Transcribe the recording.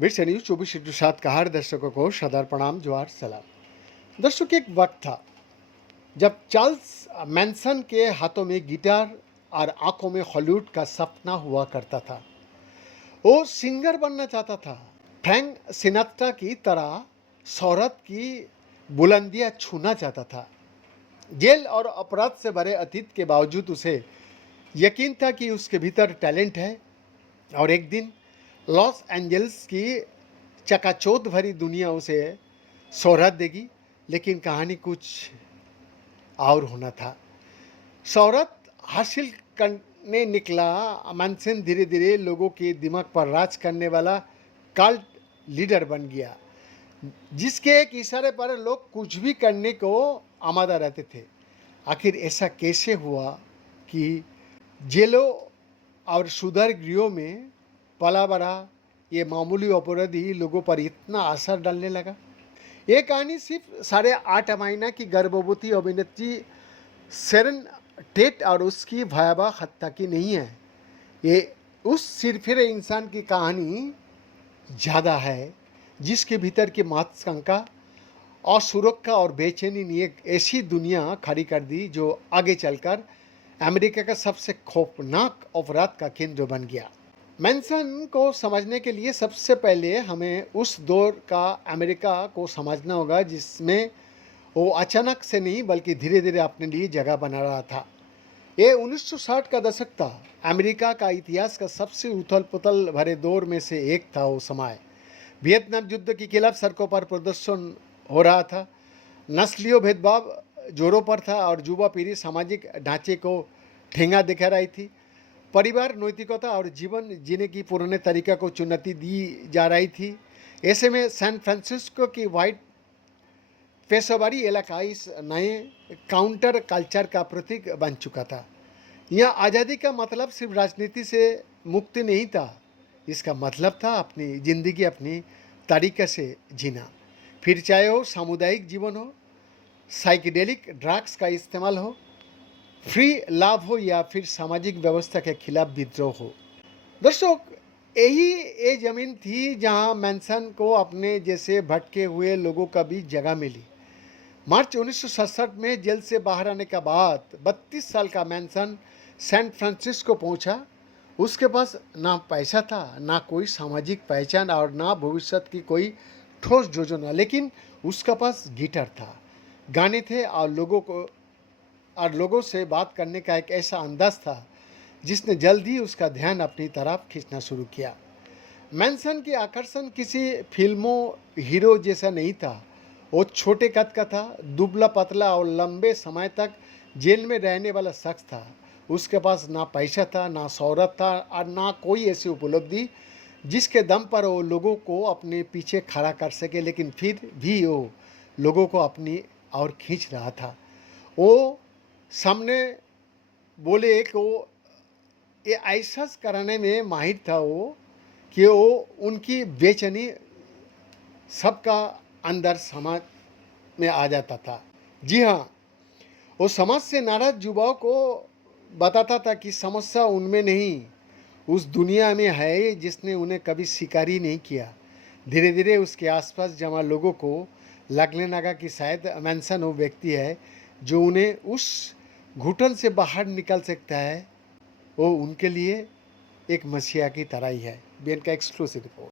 मिर्च न्यूज 24/7 का हर दर्शकों को सदर प्रणाम जोहार सलाम। दर्शकों, एक वक्त था जब चार्ल्स मैनसन के हाथों में गिटार और आंखों में हॉलीवुड का सपना हुआ करता था। वो सिंगर बनना चाहता था, फ्रैंक सिनाट्रा की तरह शोहरत की बुलंदियां छूना चाहता था। जेल और अपराध से भरे अतीत के बावजूद उसे यकीन था कि उसके भीतर टैलेंट है और एक दिन लॉस एंजल्स की चकाचौंध भरी दुनिया उसे शोहरत देगी। लेकिन कहानी कुछ और होना था। शोहरत हासिल करने निकला मैनसन धीरे धीरे लोगों के दिमाग पर राज करने वाला कल्ट लीडर बन गया, जिसके एक इशारे पर लोग कुछ भी करने को आमादा रहते थे। आखिर ऐसा कैसे हुआ कि जेलों और सुधार गृहों में पला बड़ा ये मामूली अपराधी लोगों पर इतना असर डालने लगा? ये कहानी सिर्फ 8.5 महीना की गर्भवती अभिनेत्री शेरन टेट और उसकी भयावह हत्या की नहीं है। ये उस सिरफिरे इंसान की कहानी ज़्यादा है जिसके भीतर की महत्वाकांक्षा, असुरक्षा और बेचैनी ने एक ऐसी दुनिया खड़ी कर दी जो आगे चलकर अमेरिका का सबसे खौफनाक अपराध का केंद्र बन गया। मैनसन को समझने के लिए सबसे पहले हमें उस दौर का अमेरिका को समझना होगा जिसमें वो अचानक से नहीं बल्कि धीरे धीरे अपने लिए जगह बना रहा था। ये 1960 का दशक था। अमेरिका का इतिहास का सबसे उथल पुथल भरे दौर में से एक था वो समय। वियतनाम युद्ध के खिलाफ सड़कों पर प्रदर्शन हो रहा था, नस्लीय भेदभाव जोरों पर था और युवा पीढ़ी सामाजिक ढांचे को ठेंगा दिखा रही थी। परिवार, नैतिकता और जीवन जीने की पुराने तरीका को चुनौती दी जा रही थी। ऐसे में सैन फ्रांसिस्को की वाइट पेशेवरी इलाका इस नए काउंटर कल्चर का प्रतीक बन चुका था। यह आज़ादी का मतलब सिर्फ राजनीति से मुक्ति नहीं था, इसका मतलब था अपनी ज़िंदगी अपनी तरीके से जीना। फिर चाहे हो सामुदायिक जीवन हो, साइकेडेलिक ड्रग्स का इस्तेमाल हो, फ्री लाभ हो या फिर सामाजिक व्यवस्था के खिलाफ विद्रोह हो। दर्शक, यही ये जमीन थी जहां मैनसन को अपने जैसे भटके हुए लोगों का भी जगह मिली। मार्च 1967 में जेल से बाहर आने के बाद 32 साल का मैनसन सैन फ्रांसिस्को पहुंचा। उसके पास ना पैसा था, ना कोई सामाजिक पहचान और ना भविष्य की कोई ठोस योजना, लेकिन उसका पास गिटार था, गाने थे और लोगों से बात करने का एक ऐसा अंदाज था जिसने जल्द ही उसका ध्यान अपनी तरफ खींचना शुरू किया। मैनसन की आकर्षण किसी फिल्मों हीरो जैसा नहीं था। वो छोटे कद का था, दुबला पतला और लंबे समय तक जेल में रहने वाला शख्स था। उसके पास ना पैसा था, ना शोहरत था और ना कोई ऐसी उपलब्धि जिसके दम पर वो लोगों को अपने पीछे खड़ा कर सके। लेकिन फिर भी वो लोगों को अपनी ओर खींच रहा था। वो सामने बोले कि वो ये ऐसा कराने में माहिर था वो कि वो उनकी बेचैनी सबका अंदर समाज में आ जाता था। जी हाँ, वो समाज से नाराज युवाओं को बताता था कि समस्या उनमें नहीं, उस दुनिया में है जिसने उन्हें कभी स्वीकार ही नहीं किया। धीरे धीरे उसके आसपास जमा लोगों को लगने लगा कि शायद मैनसन वो व्यक्ति है जो उन्हें उस घुटन से बाहर निकल सकता है। वो उनके लिए एक मसीहा की तरह ही है। बीएन का एक्सक्लूसिव रिपोर्ट।